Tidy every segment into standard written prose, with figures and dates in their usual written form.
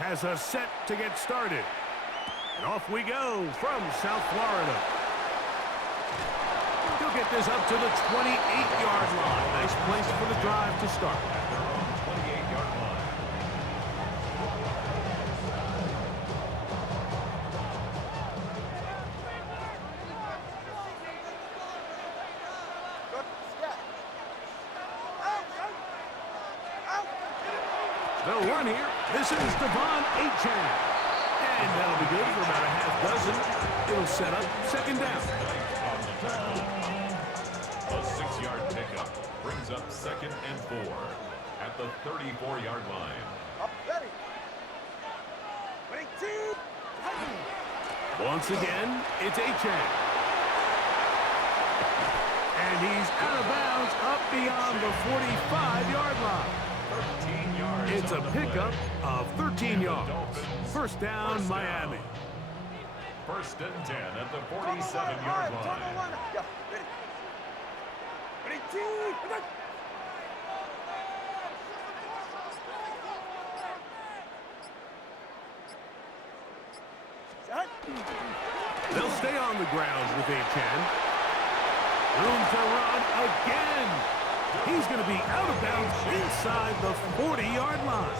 has us set to get started. And off we go from South Florida. He'll get this up to the 28-yard line. Nice place for the drive to start. At their own 28-yard line. They'll run here. This is Devon Achane. And that'll be good for about a half dozen. It'll set up second down. A 6-yard pickup brings up 2nd and 4 at the 34-yard line. Once again, it's Achane. And he's out of bounds up beyond the 45-yard line. 13 yards. It's a pickup of 13 yards. First down, Miami. 1st and 10 at the 47-yard line. They'll stay on the ground with Achane. Room to run again. He's going to be out of bounds inside the 40-yard line.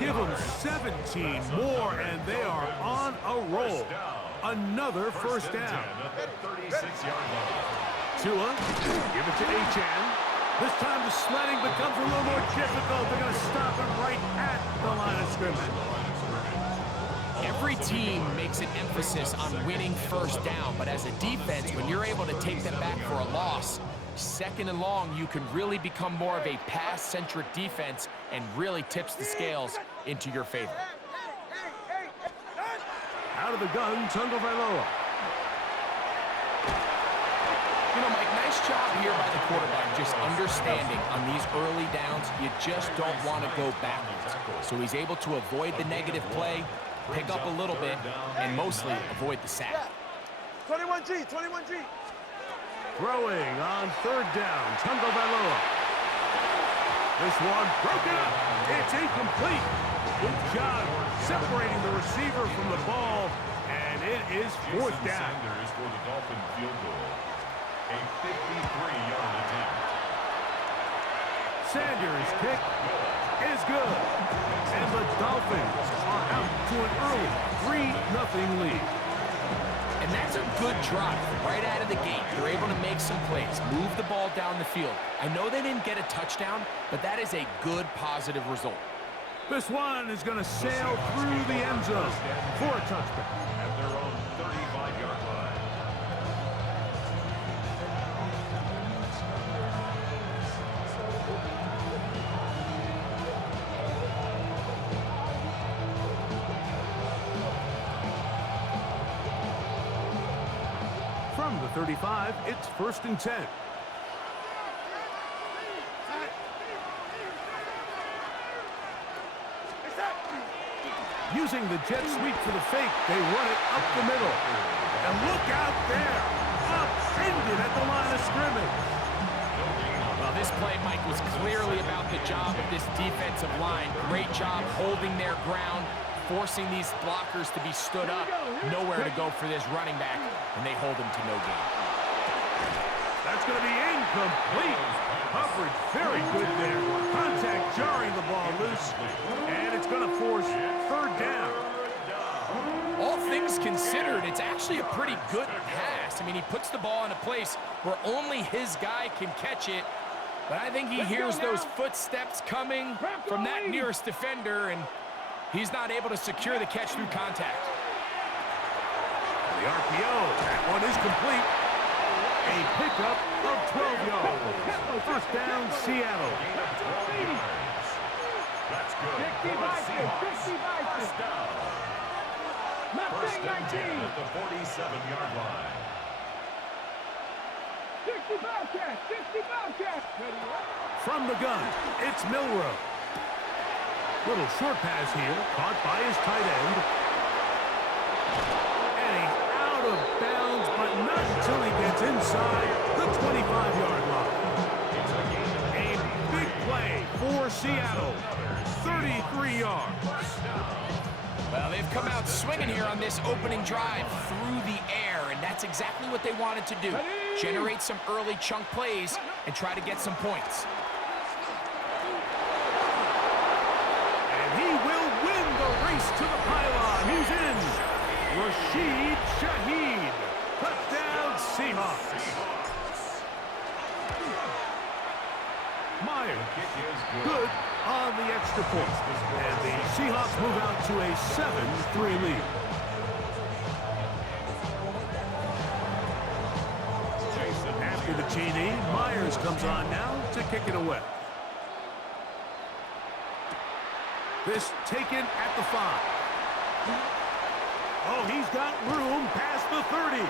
Give them 17 more, and they are on a roll. Another first down. Tua, give it to Achane. This time the sledding becomes a little more difficult. They're going to stop him right at the line of scrimmage. Every team makes an emphasis on winning first down, but as a defense, when you're able to take them back for a loss, 2nd and long, you can really become more of a pass-centric defense and really tips the scales into your favor. Out of the gun, Tagovailoa. You know, Mike, nice job here by the quarterback, just understanding on these early downs, you just don't want to go backwards. So he's able to avoid the negative play, pick up a little bit, and mostly avoid the sack. 21G, 21G. Throwing on 3rd down, Tagovailoa. This one broken up. It's incomplete. Good job separating the receiver from the ball, and it is 4th down. Sanders for the Dolphin field goal. A 53-yard attempt. Sanders' kick is good. And the Dolphins are out to an early 3-0 lead. And that's a good drive right out of the gate. They're able to make some plays, move the ball down the field. I know they didn't get a touchdown, but that is a good, positive result. This one is going to sail through the end zone for a touchdown. At their own 35-yard line. From the 35, it's 1st and 10. Using the jet sweep for the fake, they run it up the middle. And look out there, upended at the line of scrimmage. Well, this play, Mike, was clearly about the job of this defensive line. Great job holding their ground, forcing these blockers to be stood up. Nowhere to go for this running back, and they hold him to no gain. That's going to be incomplete. Coverage very good there. Contact jarring the ball loose, and it's going to force 3rd down. All things considered, it's actually a pretty good pass. I mean, he puts the ball in a place where only his guy can catch it, but I think he hears those footsteps coming from that nearest defender, and he's not able to secure the catch through contact. The RPO, that one is complete. A pickup of 12 yards. First down, Seattle. That's good. First down. 1st and 10 at the 47-yard line. 65 catch. From the gun, it's Milroe. Little short pass here, caught by his tight end. And he's out of bounds, but not until he gets inside the 25-yard line. A big play for Seattle. 33 yards. come out swinging here on this opening drive through the air, and that's exactly what they wanted to do. Generate some early chunk plays and try to get some points. And he will win the race to the pylon. He's in. Rashid Shaheed. Touchdown, Seahawks. Myers, good on the extra point. And the Seahawks move out to a 7-3 lead. After the TD, Myers comes on now to kick it away. This taken at the 5. Oh, he's got room past the 30.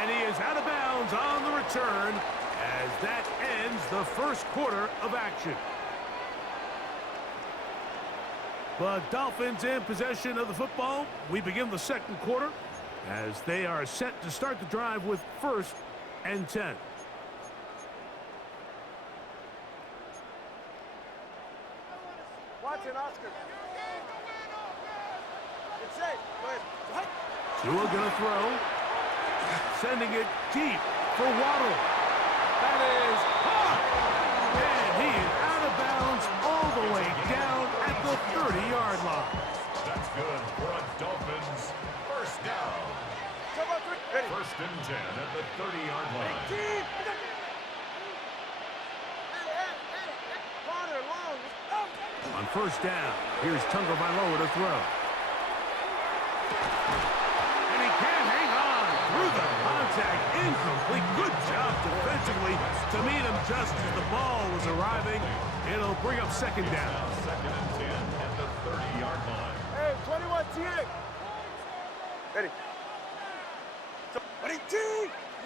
And he is out of bounds on the return as that ends the first quarter of action. The Dolphins in possession of the football. We begin the second quarter as they are set to start the drive with 1st and 10. Watch it, Oscar. It's safe. Go ahead. Tua gonna throw. Sending it deep for Waddle. That is caught. And he is out of bounds all the way down at the 30-yard line. That's good for a Dolphins first down. First and 10 at the 30-yard line. On first down, here's Tagovailoa to throw. And he can't hang on through the contact. Incomplete. Good job defensively to meet him just as the ball was arriving. It'll bring up second down. Second and 10 at the 30-yard line. Hey, 21 TA. Ready. 22.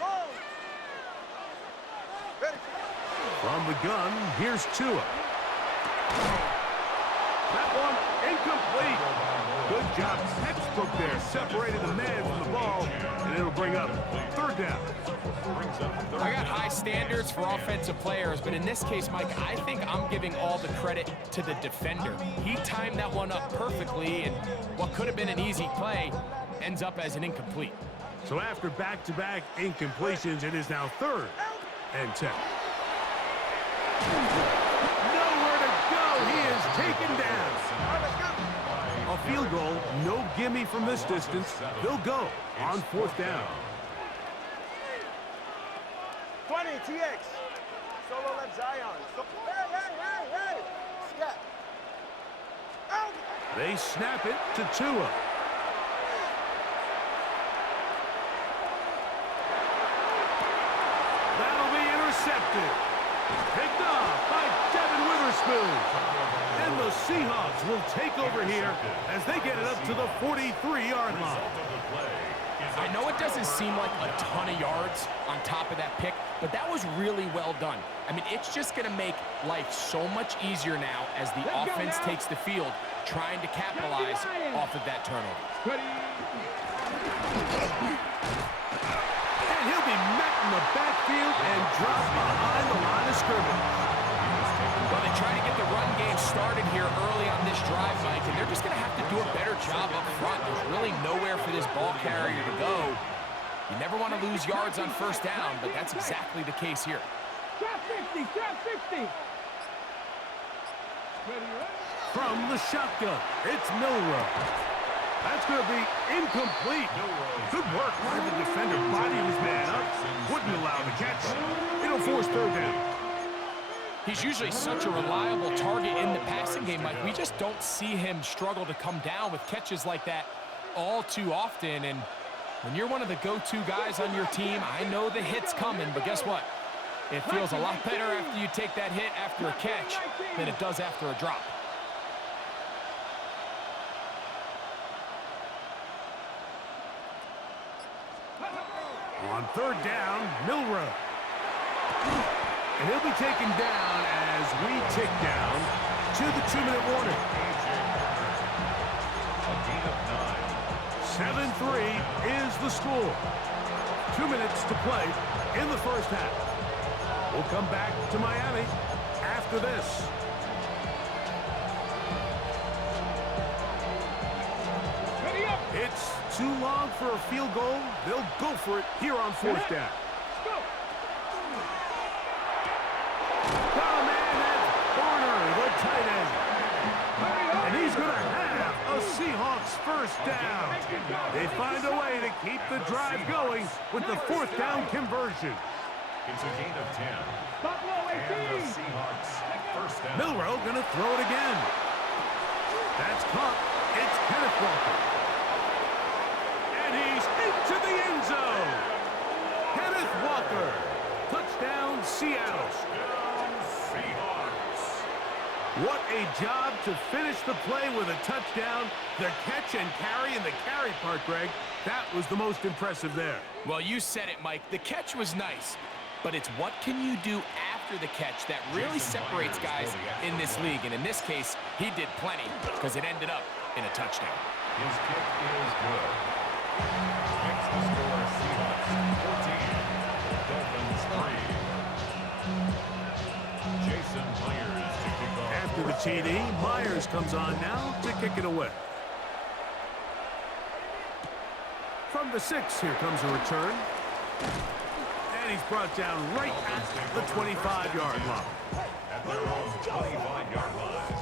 Long. Ready. From the gun, here's Tua. That one incomplete. Good job. Textbook there. Separated the man from the ball, and it'll bring up third down. I got high standards for offensive players, but in this case, Mike, I think I'm giving all the credit to the defender. He timed that one up perfectly, and what could have been an easy play ends up as an incomplete. So after back-to-back incompletions, it is now 3rd and 10. Nowhere to go. He is taken down. A field goal, no gimme from this distance. They'll go on 4th down. 20 TX. Solo left Zion. Hey. Scat. Out. They snap it to Tua. That'll be intercepted. Picked off by Devin Witherspoon. And the Seahawks will take over here as they get it up to the 43-yard line. I know it doesn't seem like a ton of yards on top of that pick, but that was really well done. I mean, it's just going to make life so much easier now as the offense takes the field, trying to capitalize off of that turnover. And he'll be met in the backfield and dropped behind the line of scrimmage. Well, they try to get the run game started here early on this drive, Mike, and they're just going to have to do a better job up front. There's really nowhere for this ball carrier to go. You never want to lose yards on first down, but that's exactly the case here. Trap 50. From the shotgun, it's Milroe. That's going to be incomplete. Good work by the defender. Body his man up. Wouldn't allow the catch. It'll force 3rd down. He's usually such a reliable target in the passing game, Mike. We just don't see him struggle to come down with catches like that all too often. And when you're one of the go-to guys on your team, I know the hit's coming, but guess what? It feels a lot better after you take that hit after a catch than it does after a drop. On 3rd down, Milroe. And he'll be taken down as we tick down to the 2-minute warning. 7-3 is the score. 2 minutes to play in the first half. We'll come back to Miami after this. too long for a field goal, they'll go for it here on fourth down. Oh, man, that's Warner, the tight end. And he's going to have a Seahawks first down. They find a way to keep the drive going with the fourth down conversion. It's a gain of 10. And the Seahawks first down. Milroe going to throw it again. That's caught. It's Kenneth Walker. And he's into the end zone. Kenneth Walker. Touchdown, Seattle. Touchdown, Seahawks. What a job to finish the play with a touchdown. The catch and carry in the carry part, Greg, that was the most impressive there. Well, you said it, Mike. The catch was nice, but it's what can you do after the catch that really separates guys in this league. And in this case, he did plenty because it ended up in a touchdown. His kick is good. Makes the score Seahawks 14, Dolphins 3. Jason Myers to kick off. After the TD, Myers comes on now to kick it away. From the 6, here comes a return. And he's brought down right at the 25-yard line. At their own 25-yard line.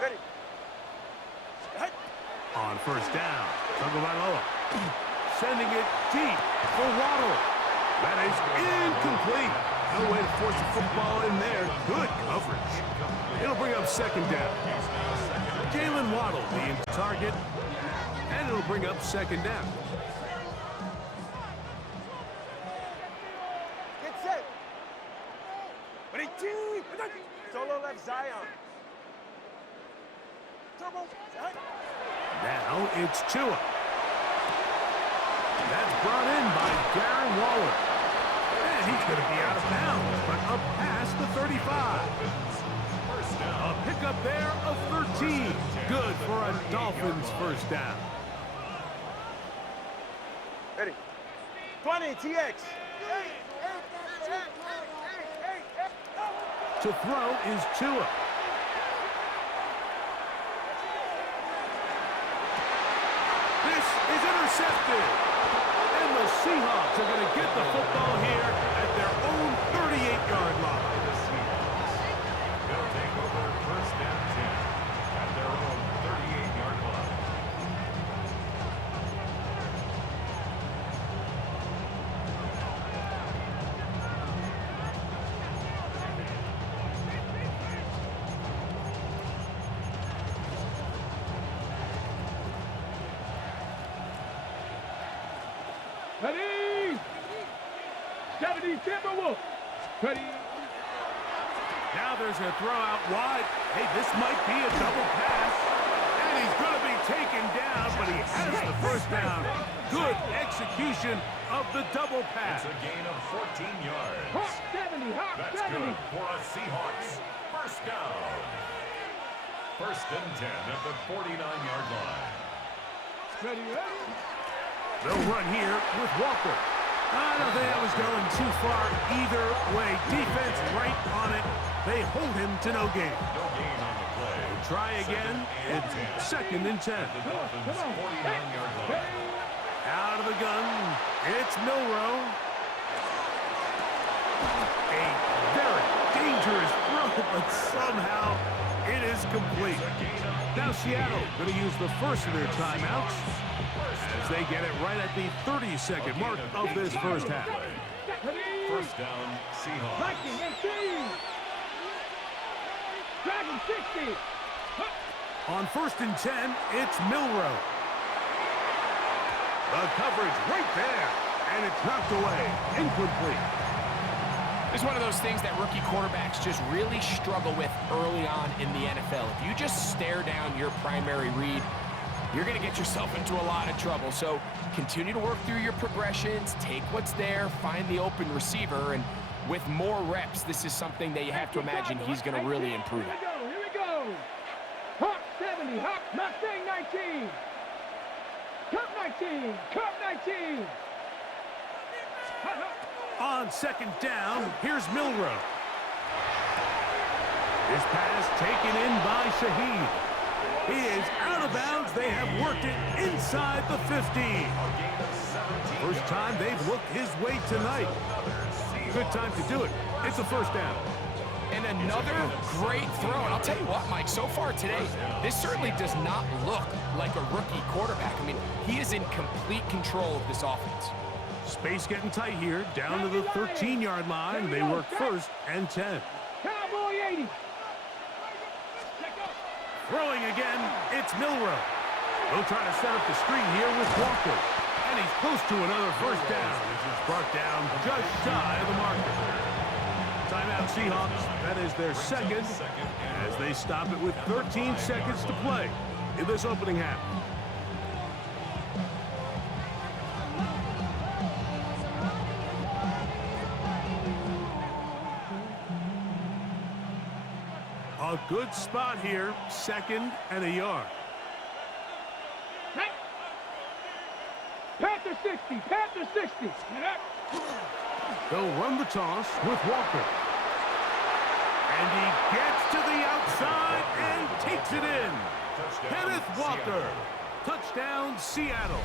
Ready. On first down, Tagovailoa sending it deep for Waddle. That is incomplete. No way to force the football in there. Good coverage. It'll bring up second down. Jalen Waddle, the target, and it'll bring up second down. Get set. Ready, team. Solo left Zion. Turbo. Now it's Tua. That's brought in by Darren Waller. And he's going to be out of bounds, but up past the 35. A pickup there of 13. Good for a Dolphins first down. Ready. 20, TX. To throw is Tua. This is intercepted. And the Seahawks are going to get the football here at their own 38-yard line. They'll take over first down 10 at their own 38-yard line. Ready! 70 Timberwolves. Ready? Now there's a throw out wide. Hey, this might be a double pass. And he's going to be taken down, but he has the first down. Good execution of the double pass. It's a gain of 14 yards. Hawk 70, Hawk That's 70. good for a Seahawks first down. First and 10 at the 49-yard line. Ready, ready? They'll run here with Walker. I don't think that was going too far either way. Defense right on it. They hold him to no gain. No gain on the play. Try again. It's second and 10. The Dolphins 49-yard line. Out of the gun. It's Milroe. A very dangerous throw, but somehow it is complete. Now Seattle going to use the first of their timeouts as they get it right at the 30-second mark of this first half. First down, Seahawks. Viking 18. Dragon 60. On first and 10, it's Milroe. The coverage right there, and it's knocked away. Incomplete. It's one of those things that rookie quarterbacks just really struggle with early on in the NFL. If you just stare down your primary read, you're going to get yourself into a lot of trouble. So continue to work through your progressions, take what's there, find the open receiver, and with more reps, this is something that you have to imagine he's going to really improve. Here we go. Hawk 70, Hawk Mustang 19. Cup 19, Cup 19. On second down, here's Milroe. This pass taken in by Shaheed. He is out of bounds. They have worked it inside the 15. First time they've looked his way tonight. Good time to do it. It's a first down. And another great throw. And I'll tell you what, Mike, so far today, this certainly does not look like a rookie quarterback. I mean, he is in complete control of this offense. Space getting tight here. Down to the 13-yard line. They work first and 10. Cowboy 80. Throwing again, it's Milroe. They'll try to set up the screen here with Walker. And he's close to another first down. This is brought down just shy of the marker. Timeout Seahawks. That is their second as they stop it with 13 seconds to play in this opening half. A good spot here, second and a yard. Panther 60, Panther 60. They'll run the toss with Walker. And he gets to the outside and takes it in. Kenneth Walker. Touchdown, Seattle.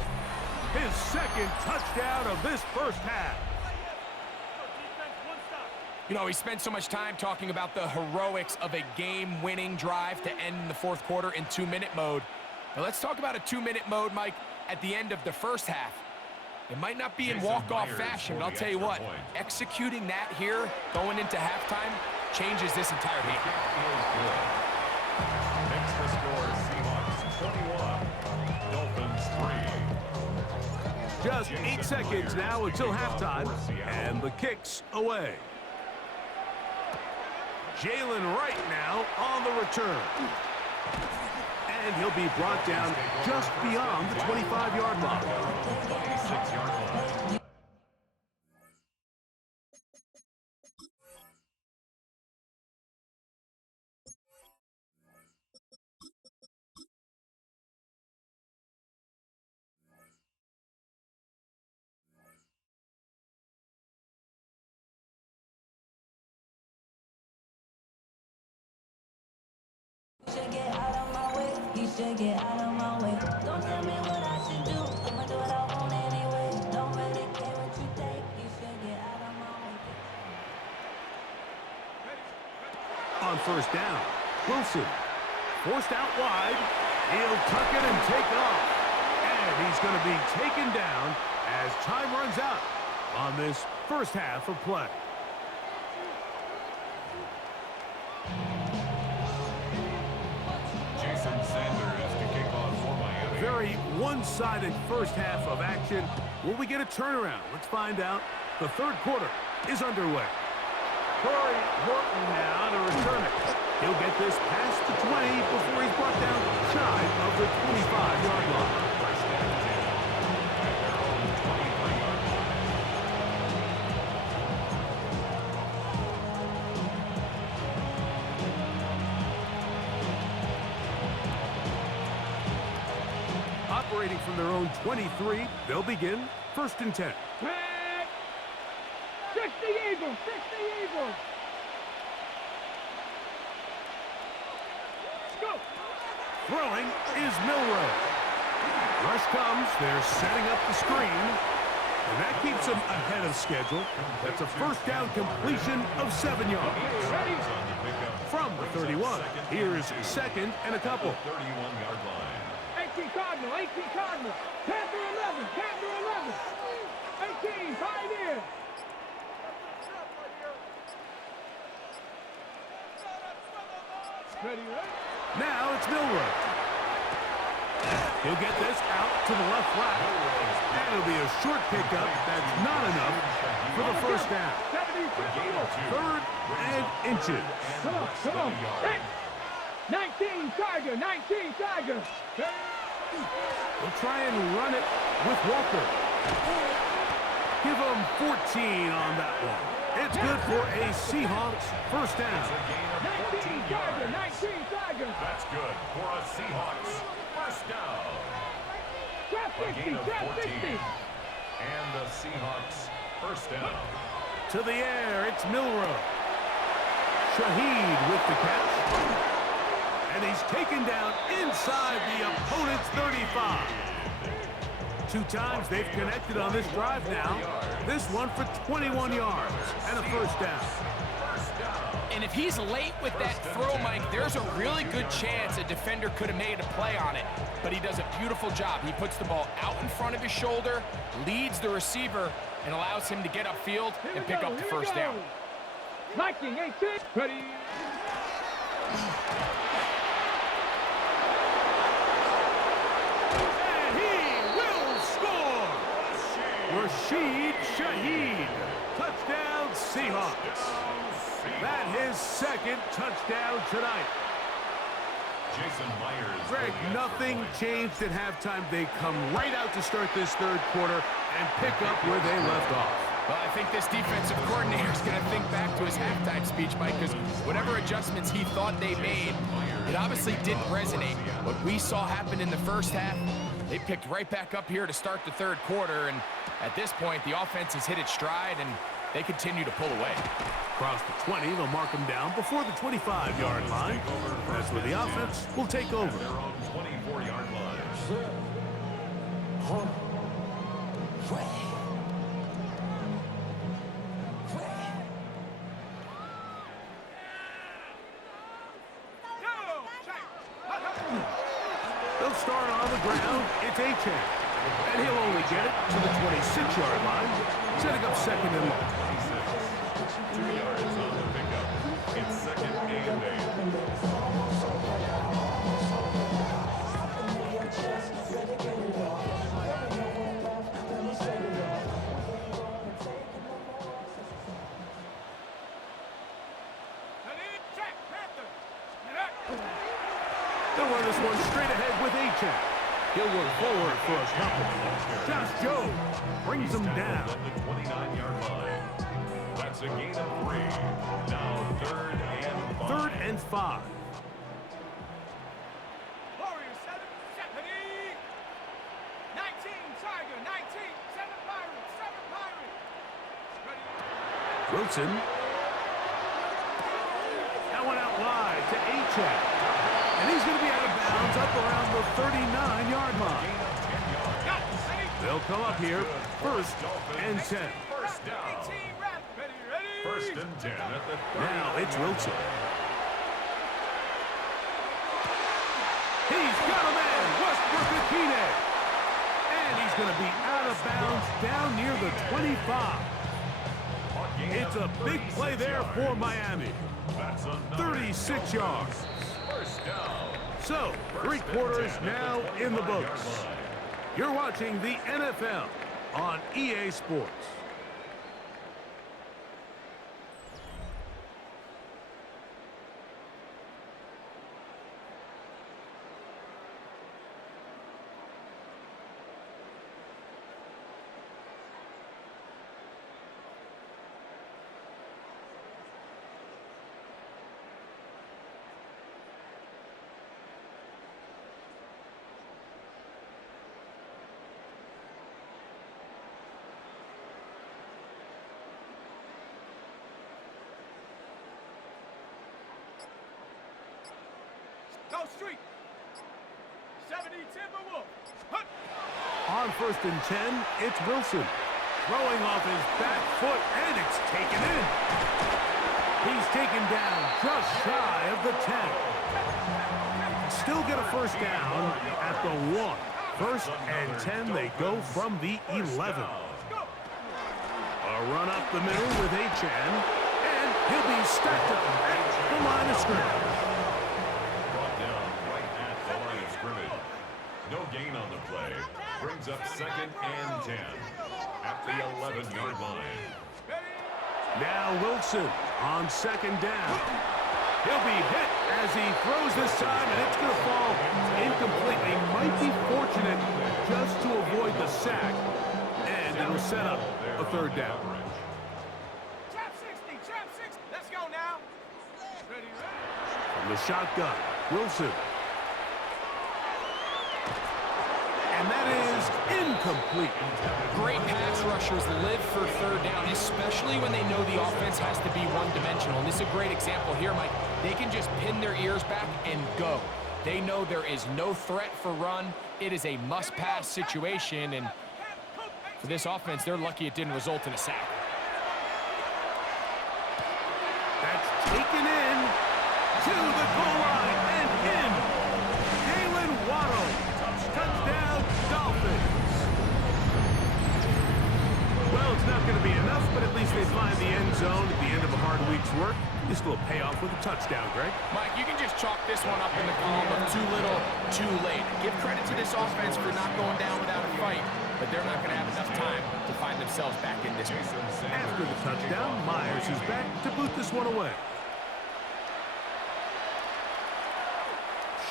His second touchdown of this first half. You know, we spent so much time talking about the heroics of a game-winning drive to end the fourth quarter in 2-minute mode. Now let's talk about a 2-minute mode, Mike, at the end of the first half. It might not be in walk-off fashion, but I'll tell you what, executing that here, going into halftime, changes this entire game. Next the score, Seahawks 21, Dolphins 3. Just 8 seconds now until halftime, and the kick's away. Jalen Wright now on the return. And he'll be brought down just beyond the 25-yard line. 26-yard line. Should get out of my way. You should get out of my way. Don't tell me what I should do. I'ma do what I want anyway. Don't really care what you think. You should get out of my way. On first down, Wilson forced out wide. He'll tuck it and take off. And he's going to be taken down as time runs out on this first half of play. Very one-sided first half of action. Will we get a turnaround? Let's find out. The third quarter is underway. Corey Horton now to return it. He'll get this past the 20 before he's brought down shy of the 25-yard line. Operating from their own 23, they'll begin first and 10. 60 Eagles, 60 Eagles. Let's go. Throwing is Milroe. Rush comes, they're setting up the screen, and that keeps them ahead of schedule. That's a first down completion of 7 yards. Ready? From the 31, here's second and a couple. 31-yard line. 18 Cardinal, 18 Cardinal. Panther 11, Panther 11. 18, Pioneer. Ready, right? Now it's Milroe. He'll get this out to the left flat. And it'll be a short pickup. That's not enough for the first down. 3rd and inches. Come on, come on. 19 Tiger, 19 Tiger. We'll try and run it with Walker. Give him 14 on that one. It's good for a Seahawks first down. 19 Tiger, 19 Tiger. That's good for a Seahawks first down. Trap 60, trap 60. And the Seahawks first down. To the air, it's Milroe. Shaheed with the catch. And he's taken down inside the opponent's 35. 2 times they've connected on this drive now. This one for 21 yards and a first down. And if he's late with that throw, Mike, there's a really good chance a defender could have made a play on it. But he does a beautiful job. He puts the ball out in front of his shoulder, leads the receiver, and allows him to get upfield and pick up the first down. Liking 18. Ready. And he will score! Rashid Shaheed. Touchdown Seahawks. That his second touchdown tonight. Jason Myers. Greg, nothing changed at halftime. They come right out to start this third quarter and pick up where they left off. Well, I think this defensive coordinator is going to think back to his halftime speech, Mike, because whatever adjustments he thought they made, it obviously didn't resonate. What we saw happen in the first half, they picked right back up here to start the third quarter, and at this point, the offense has hit its stride, and they continue to pull away. Across the 20, they'll mark them down before the 25-yard line. That's where the offense will take over. Their own 24-yard line. They'll start on the ground. It's A-Chain. And he'll only get it to the 26-yard line, setting up second and long. 2 yards on the pickup. It's second and 8. They'll run this one straight ahead with A-Chain. He'll work forward for a couple. Josh Joe brings him down. On the 29-yard line. That's a gain of 3. Now third and 5. Third and 5. Warriors 7, Stephanie. 19, Tiger, 19, 7 Pirates, 7 Pirates. Ready. Wilson. That one out wide to A-Chain. And he's going to be out of bounds up around the 39-yard line. They'll come up here, first and 10. First down. First and 10 at the 30. Now it's Wilson. He's got a man, Westbrook Akine. And he's going to be out of bounds down near the 25. It's a big play there for Miami. 36 yards. First down. So, 3 quarters now in the books. You're watching the NFL on EA Sports. Go street. 70 Timberwolf. On first and 10, it's Wilson. Throwing off his back foot, and it's taken in. He's taken down just shy of the 10. Still get a first down at the 1. First and 10, they go from the 11. A run up the middle with A-Chan, and he'll be stacked up at the line of scrimmage. Brought down right at the line of scrimmage. No gain on the play. Brings up second and 10 at the 11-yard line. Now Wilson on second down. He'll be hit as he throws this time, and it's going to fall incompletely. Might be fortunate just to avoid the sack, and it'll set up a third down. Trap 60, trap 60. Let's go now. Ready, ready. From the shotgun, Wilson. And that is incomplete. Great pass rushers live for third down, especially when they know the offense has to be one-dimensional. And this is a great example here, Mike. they can just pin their ears back and go. They know there is no threat for run. It is a must-pass situation, and for this offense, they're lucky it didn't result in a sack. That's taken in to the goal line and in. Jalen Waddle. Touchdown, Dolphins. Well, it's not going to be enough, but at least they find the end zone at the end of a hard week's work. This will pay off with a touchdown, Greg. Mike, you can just chalk this one up in the column of too little, too late. Give credit to this offense for not going down without a fight, but they're not going to have enough time to find themselves back in this one. After the touchdown, Myers is back to boot this one away.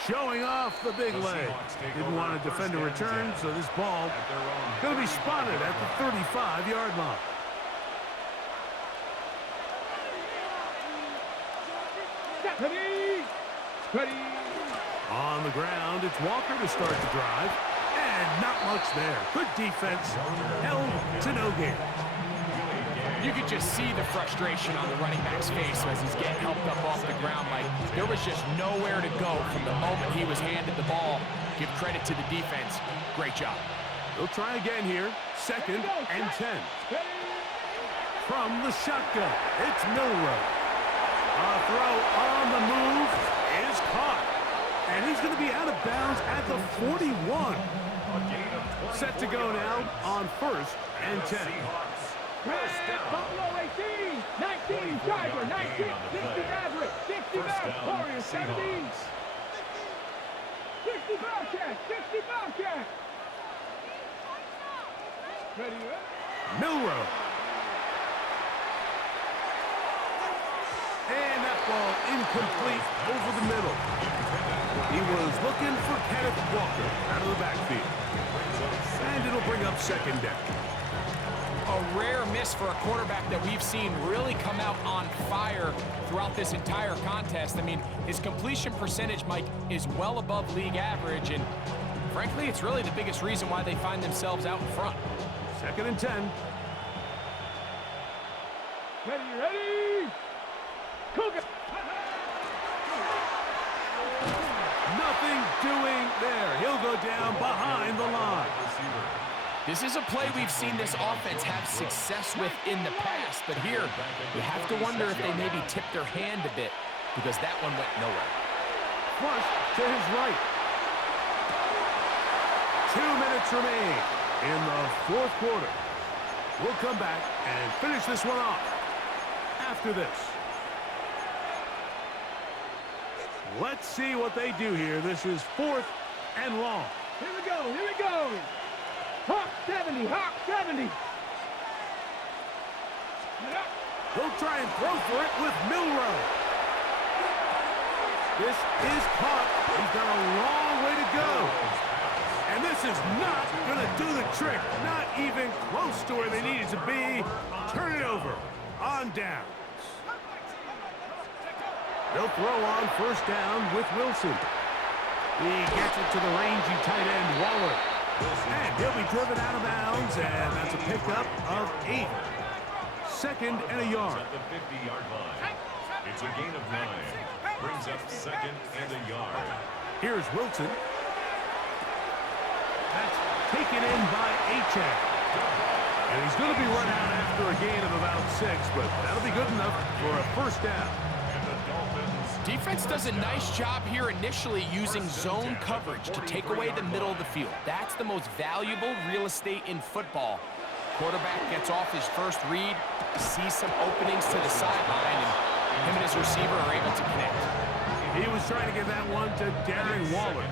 Showing off the big leg. Didn't want to defend a return, so this ball going to be spotted at the 35-yard line. Ready. On the ground, it's Walker to start the drive. And not much there. Good defense. Held to no gain. You could just see the frustration on the running back's face as he's getting helped up off the ground. Like, there was just nowhere to go from the moment he was handed the ball. Give credit to the defense. Great job. They'll try again here. 2nd and 10. From the shotgun, it's Milroe. A throw on the move is caught. And he's going to be out of bounds at the 41. Set to go now on 1st and 10. Buffalo 18, 19, Tiger, 19, 60 average, 60 back, Warriors 70. 60 Bobcat, 60 Bobcat. Ready, Milroe. And that ball incomplete over the middle. He was looking for Kenneth Walker out of the backfield. And it'll bring up 2nd down. A rare miss for a quarterback that we've seen really come out on fire throughout this entire contest. I mean, his completion percentage, Mike, is well above league average, and frankly, it's really the biggest reason why they find themselves out in front. 2nd and 10. Ready. Cougar. Nothing doing there. He'll go down behind the line. This is a play we've seen this offense have success with in the past, but here, you have to wonder if they maybe tipped their hand a bit, because that one went nowhere. Flush to his right. 2 minutes remain in the 4th quarter. We'll come back and finish this one off after this. Let's see what they do here. This is 4th and long. Here we go. Hawk 70, Hawk 70. They'll try and throw for it with Milroe. This is caught. He's got a long way to go. And this is not going to do the trick. Not even close to where they needed to be. Turn it over on downs. They'll throw on 1st down with Wilson. He gets it to the rangy tight end, Waller. And he'll be driven out of bounds, and that's a pickup of 8. 2nd and a yard. At the 50-yard line. It's a gain of 9. Brings up 2nd and a yard. Here's Wilson. That's taken in by Achane. And he's going to be run out after a gain of about 6, but that'll be good enough for a 1st down. Defense does a nice job here initially using zone coverage to take away the middle of the field. That's the most valuable real estate in football. Quarterback gets off his first read, sees some openings to the sideline, and him and his receiver are able to connect. He was trying to get that one to Darren Waller.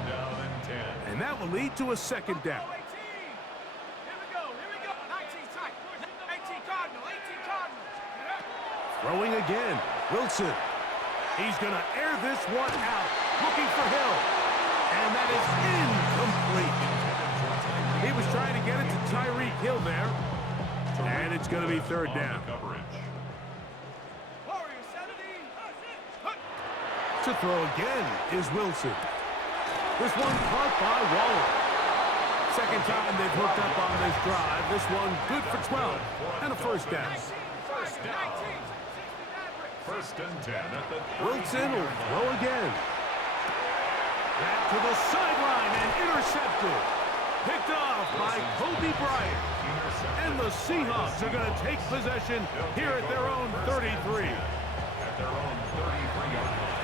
And that will lead to a 2nd down. Here we go. 19 tight. 18 Cardinal. Throwing again. Wilson. He's going to air this one out. Looking for Hill. And that is incomplete. He was trying to get it to Tyreek Hill there. And it's going to be 3rd down. To throw again is Wilson. This one caught by Waller. 2nd time they've hooked up on this drive. This one good for 12 and a 1st down. First and 10 at the Wilson will throw again. Back to the sideline and intercepted. Picked off by Kobe Bryant. And the Seahawks are going to take possession here at their own 33. At their own 33-yard line.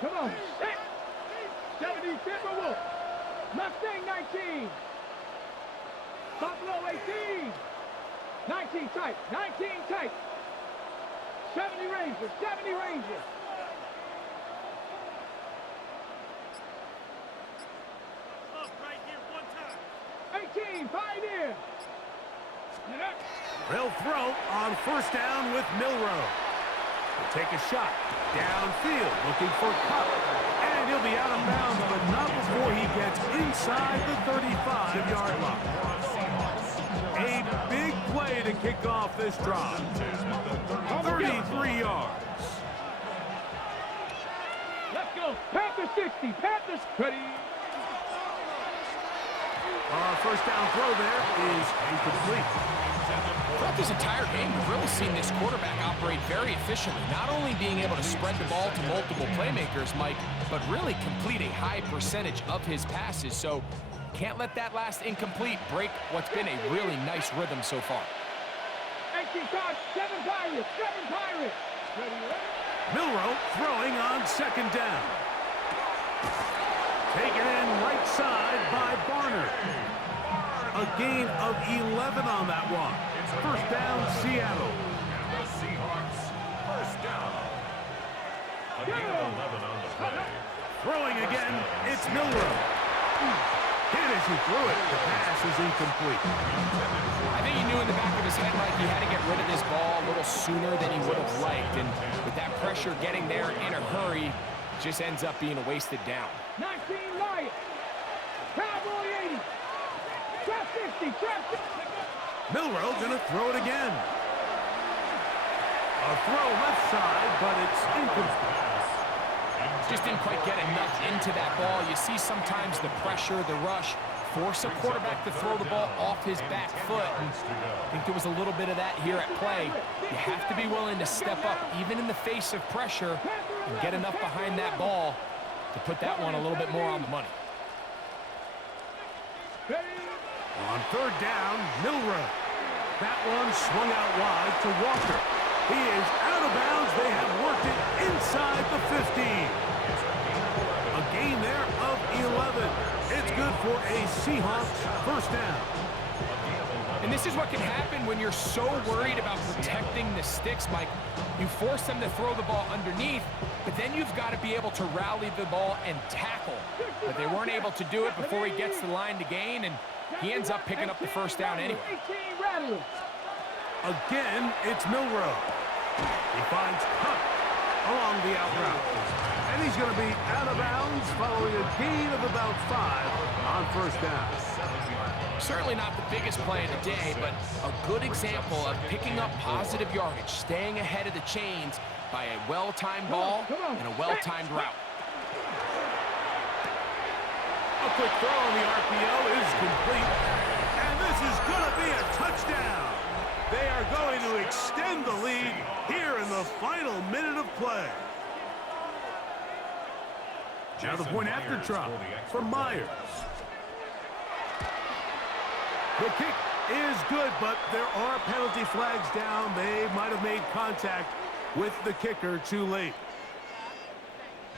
Come on. 70 Timberwolves. Mustang 19. Buffalo 18. 19 tight. 19 tight. 70 Rangers. 70 Rangers. Up right here, one time. 18 Pioneer. They'll throw on first down with Milroe. He'll take a shot downfield looking for Cup. And he'll be out of bounds, but not before he gets inside the 35-yard line. A big play to kick off this drive. 33 yards. Let's go. Panthers 60. Panthers ready. First down throw there is incomplete. Throughout this entire game, we've really seen this quarterback operate very efficiently, not only being able to spread the ball to multiple playmakers, Mike, but really complete a high percentage of his passes. So can't let that last incomplete break what's been a really nice rhythm so far. 18 cards, 7 Pirates, 7 Pirates. Ready. Milroe throwing on second down. Taken in right side by Barner. A gain of 11 on that one. First down, Seattle. And the Seahawks, first down. A gain of 11 on the play. Throwing again, it's Milroe. Hit as he threw it. The pass is incomplete. I think he knew in the back of his head, Mike, he had to get rid of this ball a little sooner than he would have liked. And with that pressure getting there in a hurry, just ends up being a wasted down. 19 Lions. Cowboy 80. Trap 60. Trap 60. Milroe gonna throw it again. A throw left side, but it's incomplete. Just didn't quite get enough into that ball. You see sometimes the pressure, the rush, force a quarterback to throw the ball off his back foot. And I think there was a little bit of that here at play. You have to be willing to step up, even in the face of pressure, and get enough behind that ball to put that one a little bit more on the money. On third down, Milroe. That one swung out wide to Walker. He is out of bounds. They have worked it inside the 15. A gain there of 11. It's good for a Seahawks first down. And this is what can happen when you're so worried about protecting the sticks, Mike. You force them to throw the ball underneath, but then you've got to be able to rally the ball and tackle. But they weren't able to do it before he gets the line to gain, and he ends up picking up the first down anyway. 18 Rattlers. Again, it's Milroe. He finds Cup along the out route. And he's going to be out of bounds following a gain of about 5 on first down. Certainly not the biggest play of the day, but a good example of picking up positive yardage, staying ahead of the chains by a well-timed ball and a well-timed route. A quick throw on the RPO is complete. And this is going to be a touchdown. They are going to extend the lead here in the final minute of play. Now the point after drop for Myers. The kick is good, but there are penalty flags down. They might have made contact with the kicker too late.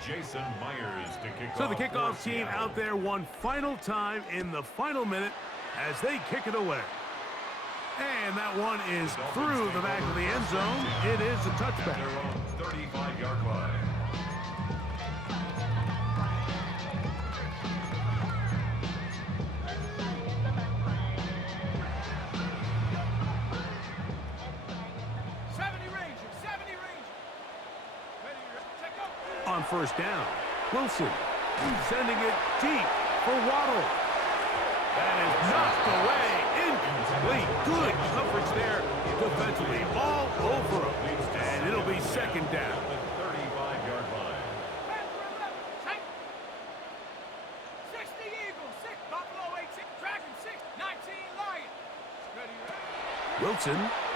Jason Myers to kick So off the kickoff for team Seattle. out there one final time in the final minute as they kick it away. And that one is through the back of the end zone. It is a At touchback. their own 35-yard line. On first down, Wilson sending it deep for Waddle. That is knocked away, incomplete. Good coverage there defensively, all over him. And it'll be second down. At the 35-yard line. Wilson